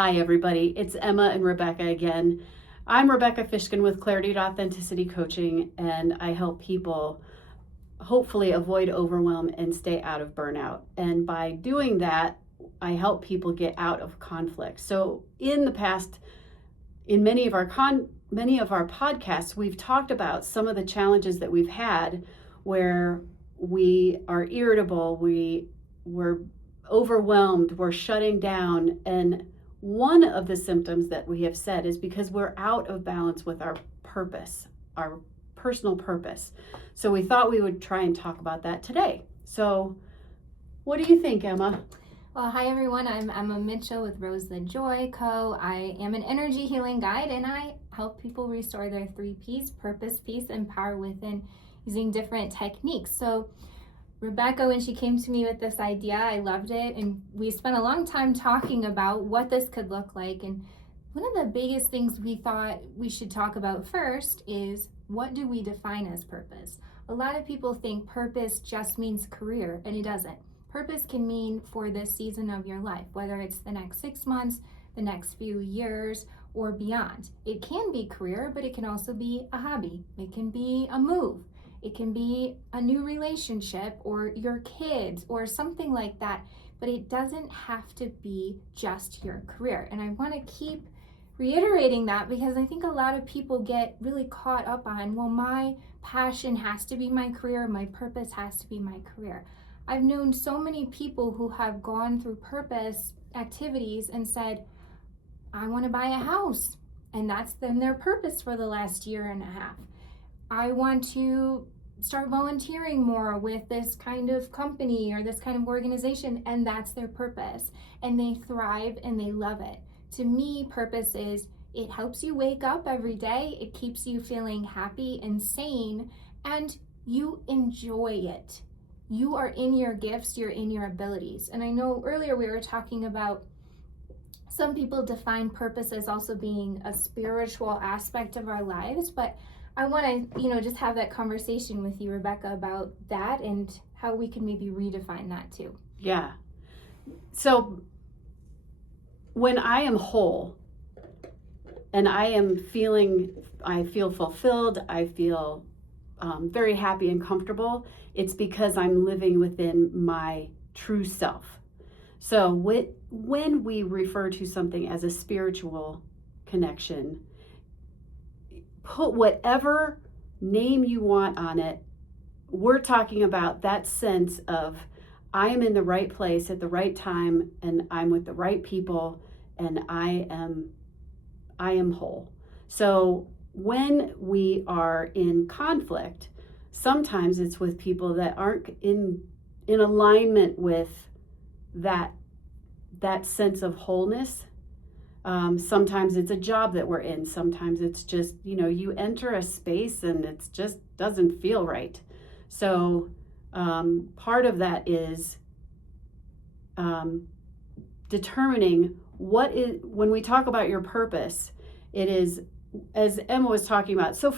Hi, everybody. It's Emma and Rebecca again. I'm Rebecca Fishkin with Clarity to Authenticity Coaching, and I help people hopefully avoid overwhelm and stay out of burnout. And by doing that, I help people get out of conflict. So in the past, in many of our podcasts, we've talked about some of the challenges that we've had where we are irritable, we're overwhelmed, we're shutting down, and one of the symptoms that we have said is because we're out of balance with our purpose, our personal purpose. So we thought we would try and talk about that today. So what do you think, Emma? Well, hi everyone. I'm Emma Mitchell with Rosa Joy Co. I am an energy healing guide, and I help people restore their 3 P's: purpose, peace, and power within, using different techniques. So Rebecca, when she came to me with this idea, I loved it, and we spent a long time talking about what this could look like. And one of the biggest things we thought we should talk about first is, what do we define as purpose? A lot of people think purpose just means career, and it doesn't. Purpose can mean for this season of your life, whether it's the next 6 months, the next few years, or beyond. It can be career, but it can also be a hobby. It can be a move. It can be a new relationship or your kids or something like that, but it doesn't have to be just your career. And I want to keep reiterating that because I think a lot of people get really caught up on, well, my passion has to be my career, my purpose has to be my career. I've known so many people who have gone through purpose activities and said, I want to buy a house, and that's been their purpose for the last year and a half. I want to start volunteering more with this kind of company or this kind of organization, and that's their purpose. And they thrive and they love it. To me, purpose is, it helps you wake up every day, it keeps you feeling happy and sane, and you enjoy it. You are in your gifts, you're in your abilities. And I know earlier we were talking about some people define purpose as also being a spiritual aspect of our lives, but I want to, just have that conversation with you, Rebecca, about that and how we can maybe redefine that too. Yeah. So when I am whole and I feel fulfilled, I feel very happy and comfortable, it's because I'm living within my true self. So when we refer to something as a spiritual connection, put whatever name you want on it. We're talking about that sense of, I am in the right place at the right time, and I'm with the right people, and I am whole. So when we are in conflict, sometimes it's with people that aren't in alignment with that sense of wholeness. Sometimes it's a job that we're in. Sometimes it's just, you enter a space and it just doesn't feel right. So part of that is determining when we talk about your purpose, it is, as Emma was talking about. So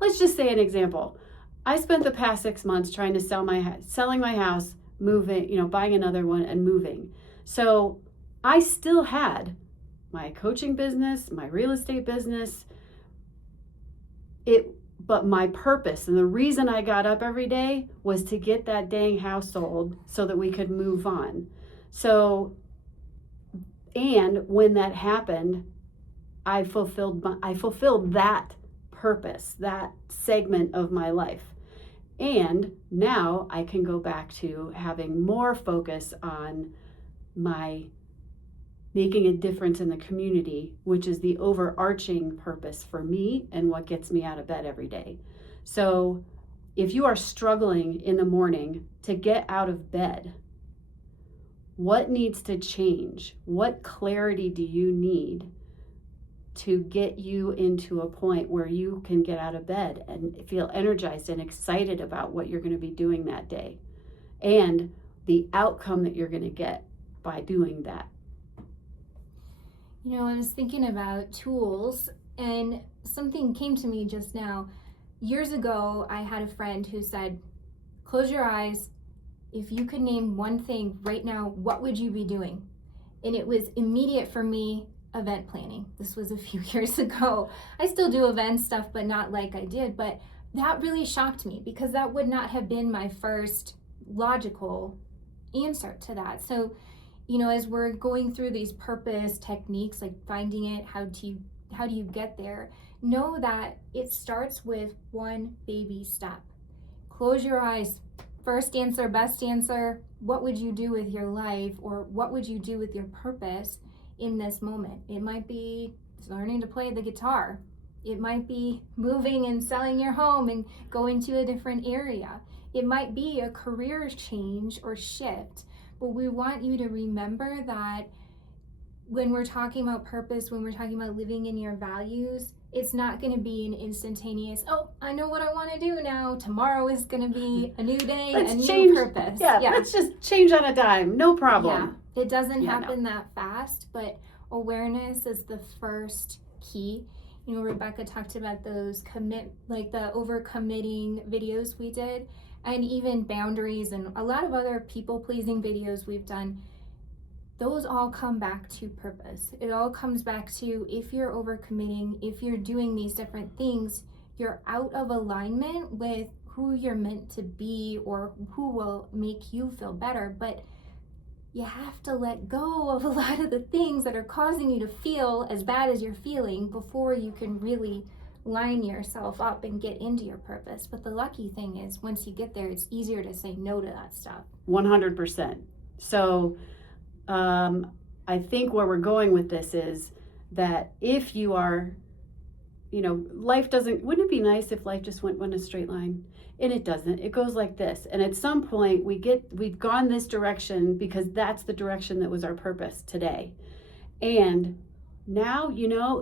let's just say an example. I spent the past 6 months trying to selling my house, moving, buying another one and moving. So I still had my coaching business, my real estate business, but my purpose and the reason I got up every day was to get that dang house sold so that we could move on. So, and when that happened, I fulfilled that purpose, that segment of my life. And now I can go back to having more focus on my making a difference in the community, which is the overarching purpose for me and what gets me out of bed every day. So if you are struggling in the morning to get out of bed, what needs to change? What clarity do you need to get you into a point where you can get out of bed and feel energized and excited about what you're going to be doing that day and the outcome that you're going to get by doing that? I was thinking about tools, and something came to me just now. Years ago, I had a friend who said, close your eyes. If you could name one thing right now, what would you be doing? And it was immediate for me, event planning. This was a few years ago. I still do event stuff, but not like I did. But that really shocked me because that would not have been my first logical answer to that. So, as we're going through these purpose techniques, like finding it, how do you get there? Know that it starts with one baby step. Close your eyes. First answer, best answer. What would you do with your life, or what would you do with your purpose in this moment? It might be learning to play the guitar. It might be moving and selling your home and going to a different area. It might be a career change or shift. But we want you to remember that when we're talking about purpose, when we're talking about living in your values, it's not going to be an instantaneous, oh, I know what I want to do now. Tomorrow is going to be a new day, a new purpose. Yeah, let's just change on a dime. No problem. Yeah, it doesn't happen that fast, but awareness is the first key. Rebecca talked about those the overcommitting videos we did, and even boundaries and a lot of other people-pleasing videos we've done. Those all come back to purpose. It all comes back to, if you're overcommitting, if you're doing these different things, you're out of alignment with who you're meant to be or who will make you feel better. But you have to let go of a lot of the things that are causing you to feel as bad as you're feeling before you can really line yourself up and get into your purpose. But the lucky thing is, once you get there, it's easier to say no to that stuff. 100%. So I think where we're going with this is that if you are, life wouldn't it be nice if life just went in a straight line? And it doesn't. It goes like this. And at some point we've gone this direction because that's the direction that was our purpose today. And now,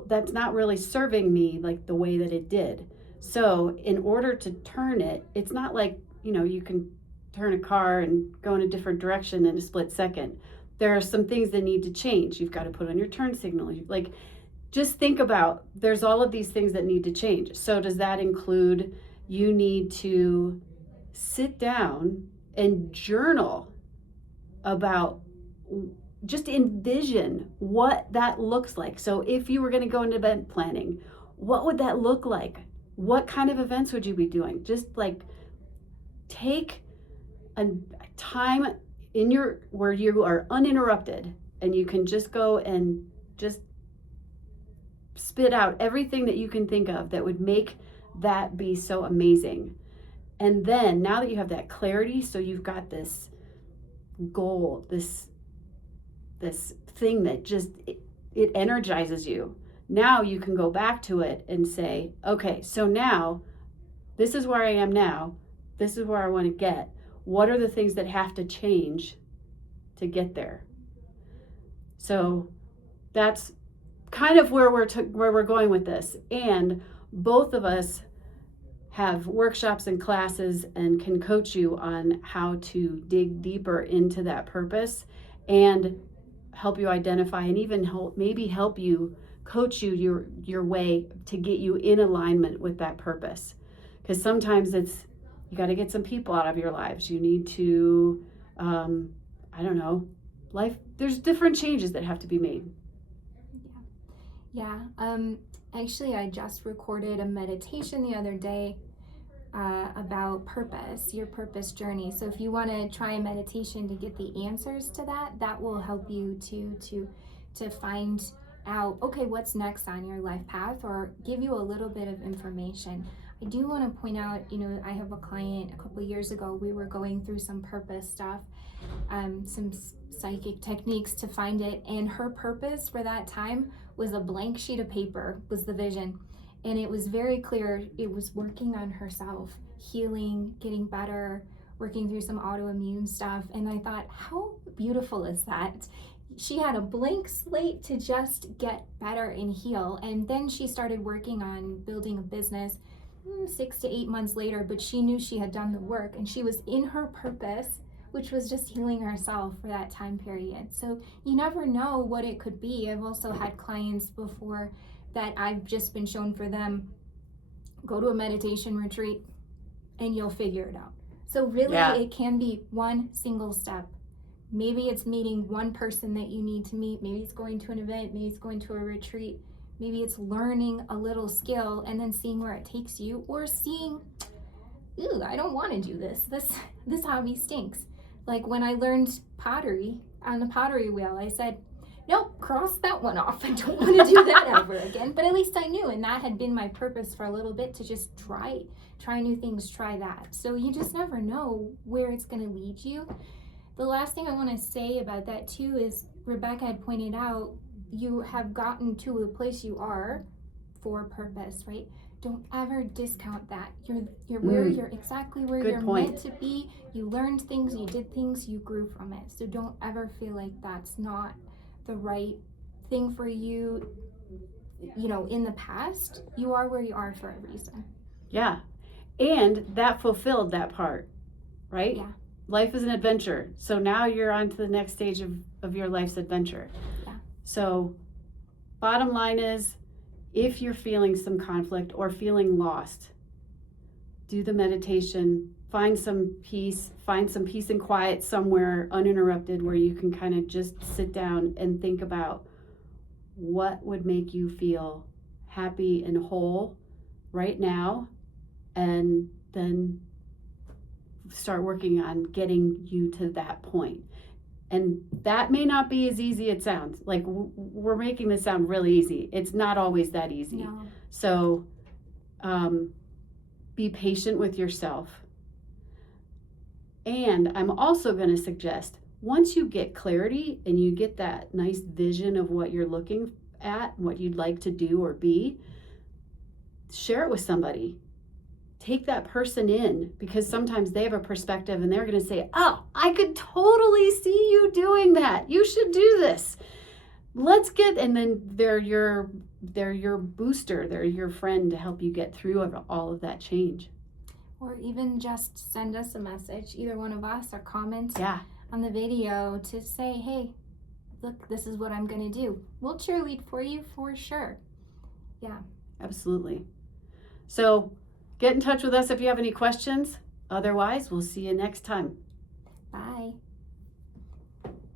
that's not really serving me like the way that it did. So in order to turn it, it's not like, you can turn a car and go in a different direction in a split second. There are some things that need to change. You've got to put on your turn signal. Just think about, there's all of these things that need to change. So does that include you need to sit down and journal about, just envision what that looks like. So if you were going to go into event planning, what would that look like? What kind of events would you be doing? Just take a time where you are uninterrupted and you can just go and just spit out everything that you can think of that would make that be so amazing. And then now that you have that clarity, so you've got this goal, this thing that just it energizes you. Now you can go back to it and say, okay, so now this is where I am now. This is where I want to get. What are the things that have to change to get there? So that's kind of where we're going with this. And both of us have workshops and classes and can coach you on how to dig deeper into that purpose and help you identify and even help you coach you your way to get you in alignment with that purpose. Because sometimes you got to get some people out of your lives. You need to, there's different changes that have to be made. Yeah. Actually, I just recorded a meditation the other day about purpose, your purpose journey. So if you want to try a meditation to get the answers to that will help you to find out, okay, what's next on your life path, or give you a little bit of information. I do want to point out, I have a client a couple of years ago, we were going through some purpose stuff, some psychic techniques to find it, and her purpose for that time was a blank sheet of paper, was the vision. And it was very clear, it was working on herself, healing, getting better, working through some autoimmune stuff. And I thought, how beautiful is that? She had a blank slate to just get better and heal. And then she started working on building a business 6 to 8 months later, but she knew she had done the work and she was in her purpose, which was just healing herself for that time period. So you never know what it could be. I've also had clients before that I've just been shown for them, go to a meditation retreat and you'll figure it out. So really, It can be one single step, Maybe it's meeting one person that you need to meet. Maybe it's going to an event. Maybe it's going to a retreat. Maybe it's learning a little skill and then seeing where it takes you, or seeing, ooh, I don't want to do this. This hobby stinks. Like when I learned pottery on the pottery wheel, I said, nope, cross that one off. I don't want to do that ever again. But at least I knew, and that had been my purpose for a little bit, to just try new things, try that. So you just never know where it's going to lead you. The last thing I want to say about that too is, Rebecca had pointed out, you have gotten to the place you are for a purpose, right? Don't ever discount that. You're where you're exactly where Good you're point. meant to be. You learned things, you did things, you grew from it. So don't ever feel like that's not the right thing for you. You know, in the past, you are where you are for a reason. Yeah. And that fulfilled that part, right? Yeah. Life is an adventure. So now you're on to the next stage of your life's adventure. Yeah. So bottom line is, if you're feeling some conflict or feeling lost, do the meditation, find some peace and quiet somewhere uninterrupted where you can kind of just sit down and think about what would make you feel happy and whole right now, and then start working on getting you to that point. And that may not be as easy as it sounds. Like, we're making this sound really easy. It's not always that easy. No. So be patient with yourself. And I'm also going to suggest, once you get clarity and you get that nice vision of what you're looking at, what you'd like to do or be, share it with somebody. Take that person in, because sometimes they have a perspective and they're going to say, oh, I could totally see you doing that. You should do this. Let's get, and then they're your booster. They're your friend to help you get through all of that change. Or even just send us a message, either one of us, or comments Yeah. on the video to say, hey, look, this is what I'm going to do. We'll cheerlead for you for sure. Yeah. Absolutely. So get in touch with us if you have any questions. Otherwise, we'll see you next time. Bye.